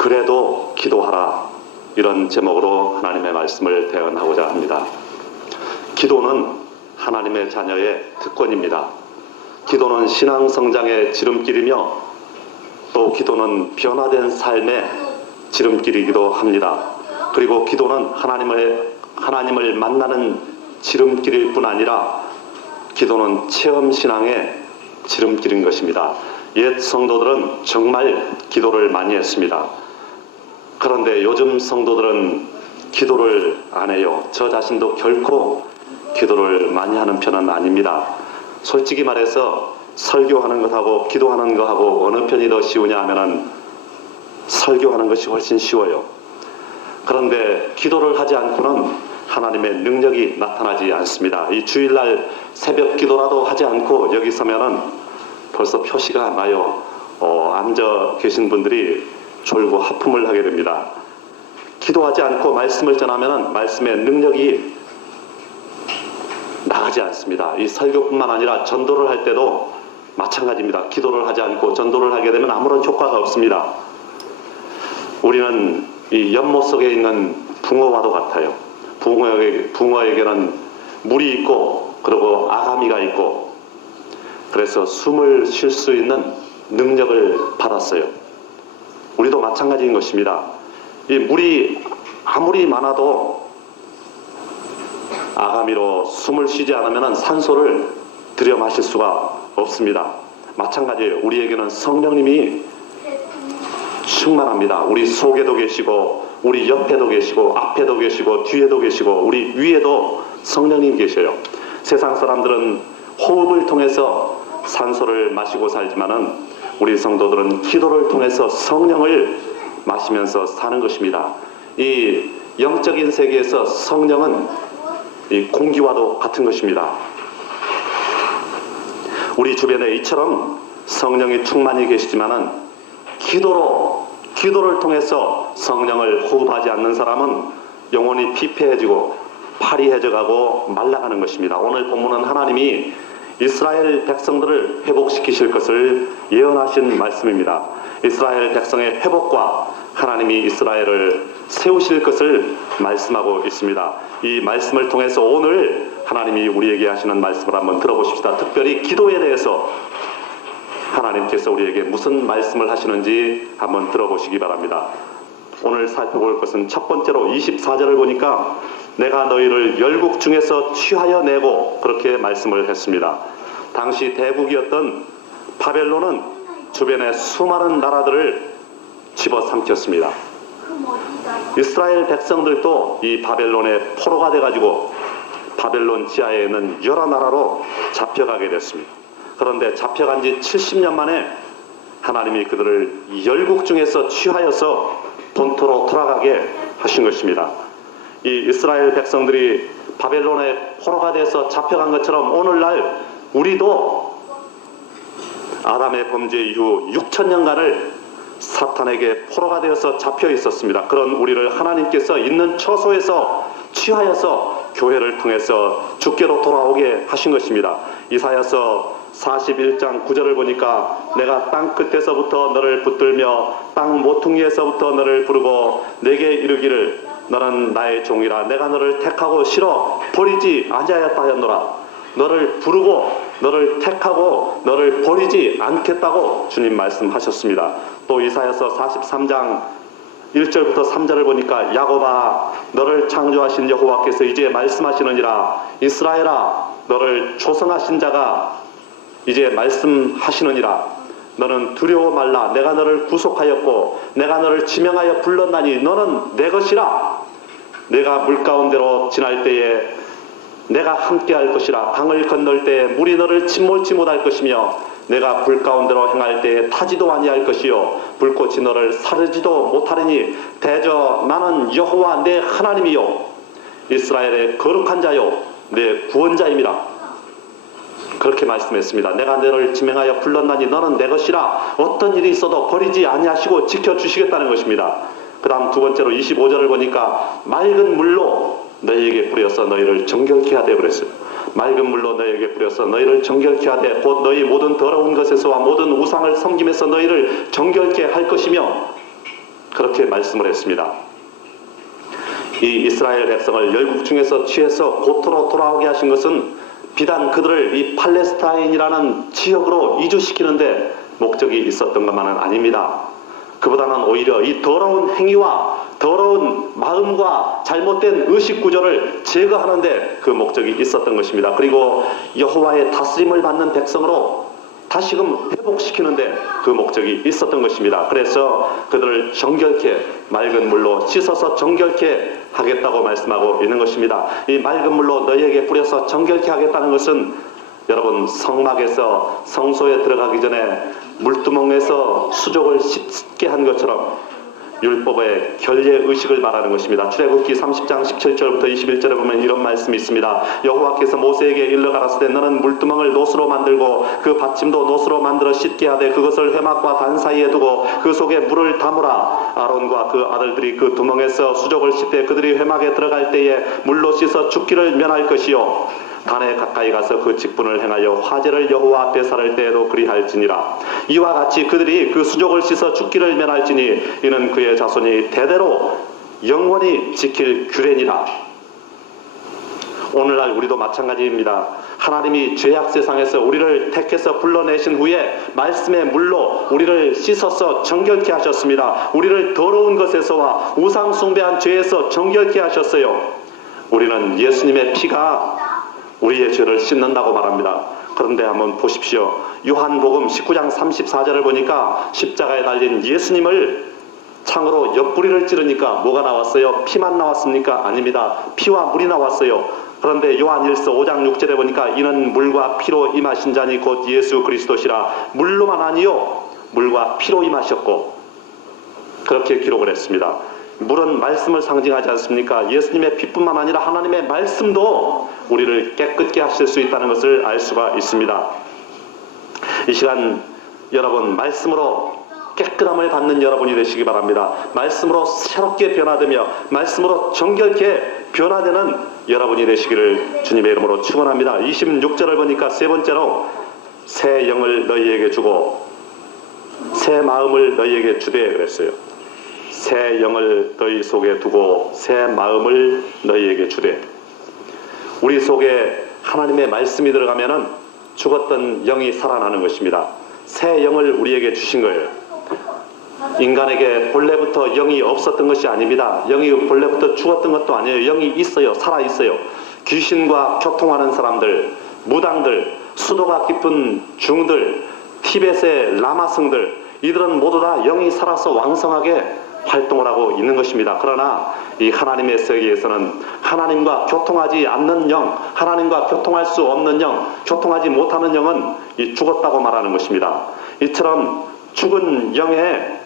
그래도 기도하라, 이런 제목으로 하나님의 말씀을 대언하고자 합니다. 기도는 하나님의 자녀의 특권입니다. 기도는 신앙 성장의 지름길이며 또 기도는 변화된 삶의 지름길이기도 합니다. 그리고 기도는 하나님을 만나는 지름길일 뿐 아니라 기도는 체험신앙의 지름길인 것입니다. 옛 성도들은 정말 기도를 많이 했습니다. 그런데 요즘 성도들은 기도를 안 해요. 저 자신도 결코 기도를 많이 하는 편은 아닙니다. 솔직히 말해서 설교하는 것하고 기도하는 것하고 어느 편이 더 쉬우냐 하면은 설교하는 것이 훨씬 쉬워요. 그런데 기도를 하지 않고는 하나님의 능력이 나타나지 않습니다. 이 주일날 새벽 기도라도 하지 않고 여기 서면은 벌써 표시가 나요. 앉아 계신 분들이 졸고 하품을 하게 됩니다. 기도하지 않고 말씀을 전하면은 말씀의 능력이 나가지 않습니다. 이 설교뿐만 아니라 전도를 할 때도 마찬가지입니다. 기도를 하지 않고 전도를 하게 되면 아무런 효과가 없습니다. 우리는 이 연못 속에 있는 붕어와도 같아요. 붕어에게는 물이 있고 그리고 아가미가 있고 그래서 숨을 쉴 수 있는 능력을 받았어요. 우리도 마찬가지인 것입니다. 이 물이 아무리 많아도 아가미로 숨을 쉬지 않으면 산소를 들여 마실 수가 없습니다. 마찬가지예요. 우리에게는 성령님이 충만합니다. 우리 속에도 계시고 우리 옆에도 계시고 앞에도 계시고 뒤에도 계시고 우리 위에도 성령님 계셔요. 세상 사람들은 호흡을 통해서 산소를 마시고 살지만은 우리 성도들은 기도를 통해서 성령을 마시면서 사는 것입니다. 이 영적인 세계에서 성령은 이 공기와도 같은 것입니다. 우리 주변에 이처럼 성령이 충만히 계시지만은 기도를 통해서 성령을 호흡하지 않는 사람은 영혼이 피폐해지고 파리해져가고 말라가는 것입니다. 오늘 본문은 하나님이 이스라엘 백성들을 회복시키실 것을 예언하신 말씀입니다. 이스라엘 백성의 회복과 하나님이 이스라엘을 세우실 것을 말씀하고 있습니다. 이 말씀을 통해서 오늘 하나님이 우리에게 하시는 말씀을 한번 들어보십시다. 특별히 기도에 대해서 하나님께서 우리에게 무슨 말씀을 하시는지 한번 들어보시기 바랍니다. 오늘 살펴볼 것은 첫 번째로 24절을 보니까 내가 너희를 열국 중에서 취하여 내고 그렇게 말씀을 했습니다. 당시 대국이었던 바벨론은 주변의 수많은 나라들을 집어삼켰습니다. 이스라엘 백성들도 이 바벨론의 포로가 돼가지고 바벨론 지하에 있는 여러 나라로 잡혀가게 됐습니다. 그런데 잡혀간 지 70년 만에 하나님이 그들을 열국 중에서 취하여서 본토로 돌아가게 하신 것입니다. 이 이스라엘 백성들이 바벨론의 포로가 돼서 잡혀간 것처럼 오늘날 우리도 아담의 범죄 이후 6천년간을 사탄에게 포로가 되어서 잡혀 있었습니다. 그런 우리를 하나님께서 있는 처소에서 취하여서 교회를 통해서 주께로 돌아오게 하신 것입니다. 이사야서 41장 9절을 보니까 내가 땅 끝에서부터 너를 붙들며 땅 모퉁이에서부터 너를 부르고 내게 이르기를 너는 나의 종이라 내가 너를 택하고 실어 버리지 아니하였다 하였노라. 너를 부르고 너를 택하고 너를 버리지 않겠다고 주님 말씀하셨습니다. 또 이사야서 43장 1절부터 3절을 보니까 야곱아 너를 창조하신 여호와께서 이제 말씀하시느니라. 이스라엘아 너를 조성하신 자가 이제 말씀하시느니라. 너는 두려워 말라. 내가 너를 구속하였고 내가 너를 지명하여 불렀나니 너는 내 것이라. 내가 물 가운데로 지날 때에 내가 함께 할 것이라. 강을 건널 때에 물이 너를 침몰치 못할 것이며 내가 불 가운데로 행할 때에 타지도 아니할 것이요 불꽃이 너를 사르지도 못하리니 대저 나는 여호와 내 하나님이요 이스라엘의 거룩한 자요 내 구원자입니다. 그렇게 말씀했습니다. 내가 너를 지명하여 불렀나니 너는 내 것이라. 어떤 일이 있어도 버리지 아니하시고 지켜주시겠다는 것입니다. 그 다음 두 번째로 25절을 보니까 맑은 물로 너희에게 뿌려서 너희를 정결케 하되 그랬어요. 맑은 물로 너희에게 뿌려서 너희를 정결케 하되 곧 너희 모든 더러운 것에서와 모든 우상을 섬김에서 너희를 정결케 할 것이며 그렇게 말씀을 했습니다. 이 이스라엘 백성을 열국 중에서 취해서 고토로 돌아오게 하신 것은 비단 그들을 이 팔레스타인이라는 지역으로 이주시키는데 목적이 있었던 것만은 아닙니다. 그보다는 오히려 이 더러운 행위와 더러운 마음과 잘못된 의식 구조를 제거하는데 그 목적이 있었던 것입니다. 그리고 여호와의 다스림을 받는 백성으로 다시금 회복시키는데 그 목적이 있었던 것입니다. 그래서 그들을 정결케 맑은 물로 씻어서 정결케 하겠다고 말씀하고 있는 것입니다. 이 맑은 물로 너희에게 뿌려서 정결케 하겠다는 것은 여러분 성막에서 성소에 들어가기 전에 물두멍에서 수족을 씻게 한 것처럼 율법의 결례의식을 말하는 것입니다. 출애굽기 30장 17절부터 21절에 보면 이런 말씀이 있습니다. 여호와께서 모세에게 일러 가라사대 너는 물두멍을 노수로 만들고 그 받침도 노수로 만들어 씻게 하되 그것을 회막과 단 사이에 두고 그 속에 물을 담으라. 아론과 그 아들들이 그 두멍에서 수족을 씻되 그들이 회막에 들어갈 때에 물로 씻어 죽기를 면할 것이요 단에 가까이 가서 그 직분을 행하여 화제를 여호와 앞에 살을 때에도 그리할지니라. 이와 같이 그들이 그 수족을 씻어 죽기를 면할지니 이는 그의 자손이 대대로 영원히 지킬 규례니라. 오늘날 우리도 마찬가지입니다. 하나님이 죄악 세상에서 우리를 택해서 불러내신 후에 말씀의 물로 우리를 씻어서 정결케 하셨습니다. 우리를 더러운 것에서와 우상 숭배한 죄에서 정결케 하셨어요. 우리는 예수님의 피가 우리의 죄를 씻는다고 말합니다. 그런데 한번 보십시오. 요한복음 19장 34절을 보니까 십자가에 달린 예수님을 창으로 옆구리를 찌르니까 뭐가 나왔어요? 피만 나왔습니까? 아닙니다. 피와 물이 나왔어요. 그런데 요한일서 5장 6절에 보니까 이는 물과 피로 임하신 자니 곧 예수 그리스도시라. 물로만 아니요 물과 피로 임하셨고 그렇게 기록을 했습니다. 물은 말씀을 상징하지 않습니까? 예수님의 피뿐만 아니라 하나님의 말씀도 우리를 깨끗게 하실 수 있다는 것을 알 수가 있습니다. 이 시간 여러분 말씀으로 깨끗함을 받는 여러분이 되시기 바랍니다. 말씀으로 새롭게 변화되며 말씀으로 정결케 변화되는 여러분이 되시기를 주님의 이름으로 축원합니다. 26절을 보니까 세 번째로 새 영을 너희에게 주고 새 마음을 너희에게 주되 그랬어요. 새 영을 너희 속에 두고 새 마음을 너희에게 주되. 우리 속에 하나님의 말씀이 들어가면은 죽었던 영이 살아나는 것입니다. 새 영을 우리에게 주신 거예요. 인간에게 본래부터 영이 없었던 것이 아닙니다. 영이 본래부터 죽었던 것도 아니에요. 영이 있어요. 살아 있어요. 귀신과 교통하는 사람들, 무당들, 수도가 깊은 중들, 티벳의 라마승들, 이들은 모두 다 영이 살아서 왕성하게 활동을 하고 있는 것입니다. 그러나 이 하나님의 세계에서는 하나님과 교통하지 않는 영, 하나님과 교통할 수 없는 영, 교통하지 못하는 영은 이 죽었다고 말하는 것입니다. 이처럼 죽은 영에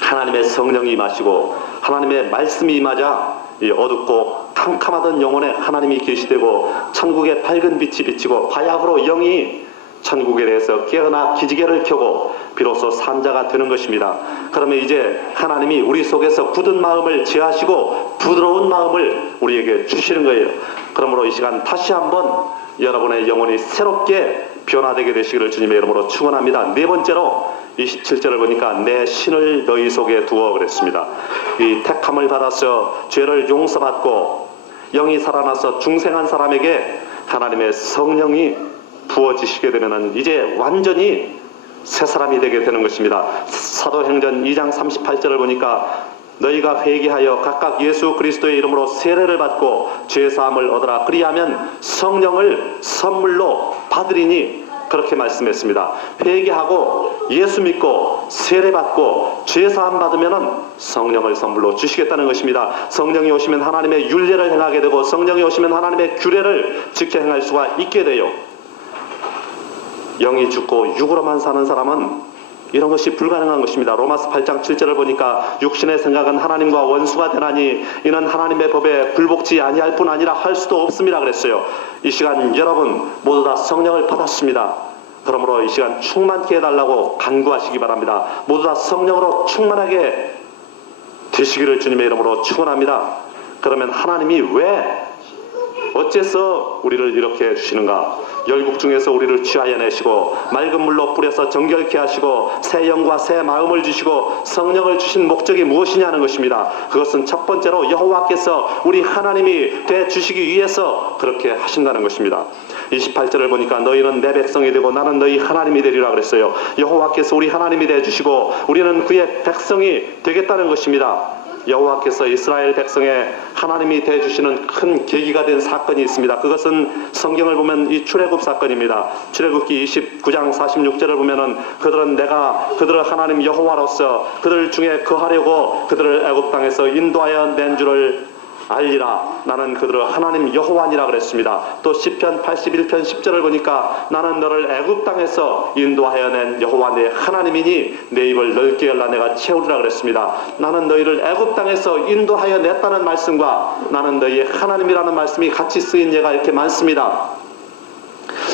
하나님의 성령이 임하시고 하나님의 말씀이 임하자 이 어둡고 캄캄하던 영혼에 하나님이 계시되고 천국의 밝은 빛이 비치고 바야흐로 영이 천국에 대해서 깨어나 기지개를 켜고 비로소 산자가 되는 것입니다. 그러면 이제 하나님이 우리 속에서 굳은 마음을 제하시고 부드러운 마음을 우리에게 주시는 거예요. 그러므로 이 시간 다시 한번 여러분의 영혼이 새롭게 변화되게 되시기를 주님의 이름으로 축원합니다. 네 번째로 27절을 보니까 내 신을 너희 속에 두어 그랬습니다. 이 택함을 받아서 죄를 용서받고 영이 살아나서 중생한 사람에게 하나님의 성령이 부어지시게 되면은 이제 완전히 새 사람이 되게 되는 것입니다. 사도행전 2장 38절을 보니까 너희가 회개하여 각각 예수 그리스도의 이름으로 세례를 받고 죄사함을 얻으라. 그리하면 성령을 선물로 받으리니 그렇게 말씀했습니다. 회개하고 예수 믿고 세례 받고 죄사함 받으면은 성령을 선물로 주시겠다는 것입니다. 성령이 오시면 하나님의 율례를 행하게 되고 성령이 오시면 하나님의 규례를 지켜 행할 수가 있게 돼요. 영이 죽고 육으로만 사는 사람은 이런 것이 불가능한 것입니다. 로마서 8장 7절을 보니까 육신의 생각은 하나님과 원수가 되나니 이는 하나님의 법에 불복지 아니할 뿐 아니라 할 수도 없습니다 그랬어요. 이 시간 여러분 모두 다 성령을 받았습니다. 그러므로 이 시간 충만케 해달라고 간구하시기 바랍니다. 모두 다 성령으로 충만하게 되시기를 주님의 이름으로 축원합니다. 그러면 하나님이 왜 어째서 우리를 이렇게 주시는가? 열국 중에서 우리를 취하여 내시고 맑은 물로 뿌려서 정결케 하시고 새 영과 새 마음을 주시고 성령을 주신 목적이 무엇이냐는 것입니다. 그것은 첫 번째로 여호와께서 우리 하나님이 돼 주시기 위해서 그렇게 하신다는 것입니다. 28절을 보니까 너희는 내 백성이 되고 나는 너희 하나님이 되리라 그랬어요. 여호와께서 우리 하나님이 돼 주시고 우리는 그의 백성이 되겠다는 것입니다. 여호와께서 이스라엘 백성의 하나님이 돼 주시는 큰 계기가 된 사건이 있습니다. 그것은 성경을 보면 이 출애굽 사건입니다. 출애굽기 29장 46절을 보면은 그들은 내가 그들을 하나님 여호와로서 그들 중에 거하려고 그들을 애굽 땅에서 인도하여 낸 줄을 알리라. 나는 그들을 하나님 여호와니라 그랬습니다. 또 시편 81편 10절을 보니까 나는 너를 애굽 땅에서 인도하여 낸 여호와 내 하나님이니 내 입을 넓게 열라 내가 채우리라 그랬습니다. 나는 너희를 애굽 땅에서 인도하여 냈다는 말씀과 나는 너희의 하나님이라는 말씀이 같이 쓰인 예가 이렇게 많습니다.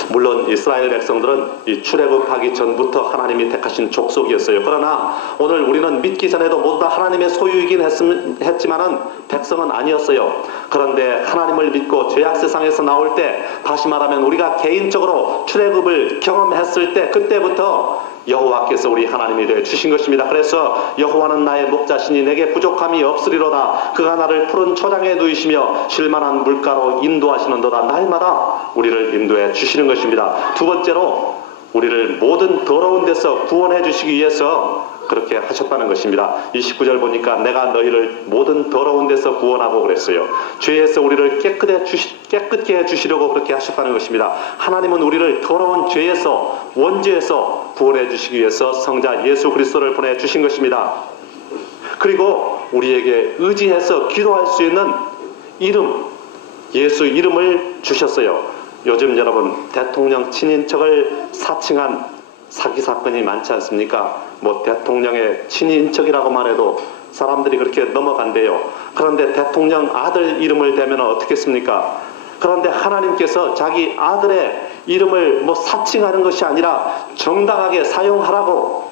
물론 이스라엘 백성들은 이 출애굽하기 전부터 하나님이 택하신 족속이었어요. 그러나 오늘 우리는 믿기 전에도 모두 다 하나님의 소유이긴 했지만은 백성은 아니었어요. 그런데 하나님을 믿고 죄악 세상에서 나올 때, 다시 말하면 우리가 개인적으로 출애굽을 경험했을 때, 그때부터 여호와께서 우리 하나님이 되어 주신 것입니다. 그래서 여호와는 나의 목자시니 내게 부족함이 없으리로다. 그가 나를 푸른 초장에 누이시며 쉴만한 물가로 인도하시는도다. 날마다 우리를 인도해 주시는 것입니다. 두 번째로 우리를 모든 더러운 데서 구원해 주시기 위해서 그렇게 하셨다는 것입니다. 29절 보니까 내가 너희를 모든 더러운 데서 구원하고 그랬어요. 죄에서 우리를 깨끗게 해주시려고 그렇게 하셨다는 것입니다. 하나님은 우리를 더러운 죄에서, 원죄에서 구원해 주시기 위해서 성자 예수 그리스도를 보내주신 것입니다. 그리고 우리에게 의지해서 기도할 수 있는 이름, 예수 이름을 주셨어요. 요즘 여러분 대통령 친인척을 사칭한 사기 사건이 많지 않습니까? 뭐 대통령의 친인척이라고만 해도 사람들이 그렇게 넘어간대요. 그런데 대통령 아들 이름을 대면 어떻겠습니까? 그런데 하나님께서 자기 아들의 이름을 뭐 사칭하는 것이 아니라 정당하게 사용하라고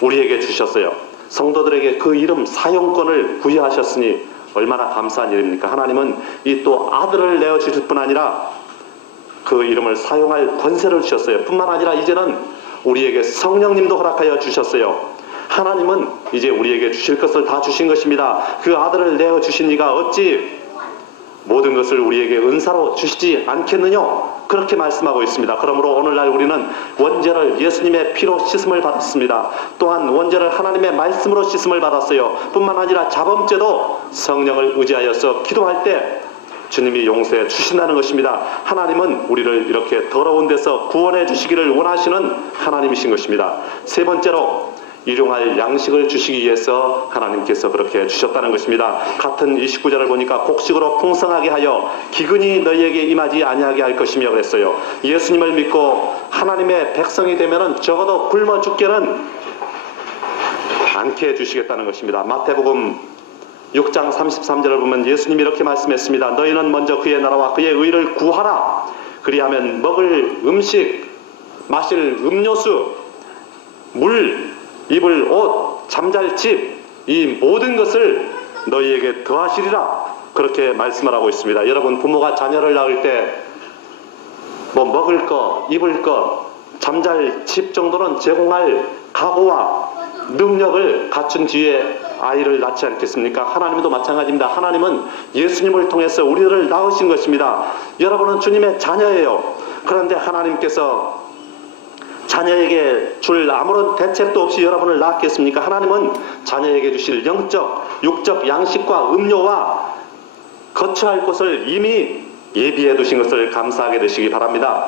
우리에게 주셨어요. 성도들에게 그 이름 사용권을 부여하셨으니 얼마나 감사한 일입니까? 하나님은 이 또 아들을 내어주실 뿐 아니라 그 이름을 사용할 권세를 주셨어요. 뿐만 아니라 이제는 우리에게 성령님도 허락하여 주셨어요. 하나님은 이제 우리에게 주실 것을 다 주신 것입니다. 그 아들을 내어주신 이가 어찌 모든 것을 우리에게 은사로 주시지 않겠느냐? 그렇게 말씀하고 있습니다. 그러므로 오늘날 우리는 원죄를 예수님의 피로 씻음을 받았습니다. 또한 원죄를 하나님의 말씀으로 씻음을 받았어요. 뿐만 아니라 자범죄도 성령을 의지하여서 기도할 때 주님이 용서해 주신다는 것입니다. 하나님은 우리를 이렇게 더러운 데서 구원해 주시기를 원하시는 하나님이신 것입니다. 세 번째로 일용할 양식을 주시기 위해서 하나님께서 그렇게 주셨다는 것입니다. 같은 29절을 보니까 곡식으로 풍성하게 하여 기근이 너희에게 임하지 아니하게 할 것이며 그랬어요. 예수님을 믿고 하나님의 백성이 되면은 적어도 굶어 죽게는 않게 해주시겠다는 것입니다. 마태복음 6장 33절을 보면 예수님이 이렇게 말씀했습니다. 너희는 먼저 그의 나라와 그의 의를 구하라. 그리하면 먹을 음식, 마실 음료수, 물, 입을 옷, 잠잘 집, 이 모든 것을 너희에게 더하시리라. 그렇게 말씀을 하고 있습니다. 여러분, 부모가 자녀를 낳을 때 뭐 먹을 것, 입을 것, 잠잘 집 정도는 제공할 각오와 능력을 갖춘 뒤에 아이를 낳지 않겠습니까? 하나님도 마찬가지입니다. 하나님은 예수님을 통해서 우리를 낳으신 것입니다. 여러분은 주님의 자녀예요. 그런데 하나님께서 자녀에게 줄 아무런 대책도 없이 여러분을 낳았겠습니까? 하나님은 자녀에게 주실 영적, 육적 양식과 음료와 거처할 곳을 이미 예비해 두신 것을 감사하게 되시기 바랍니다.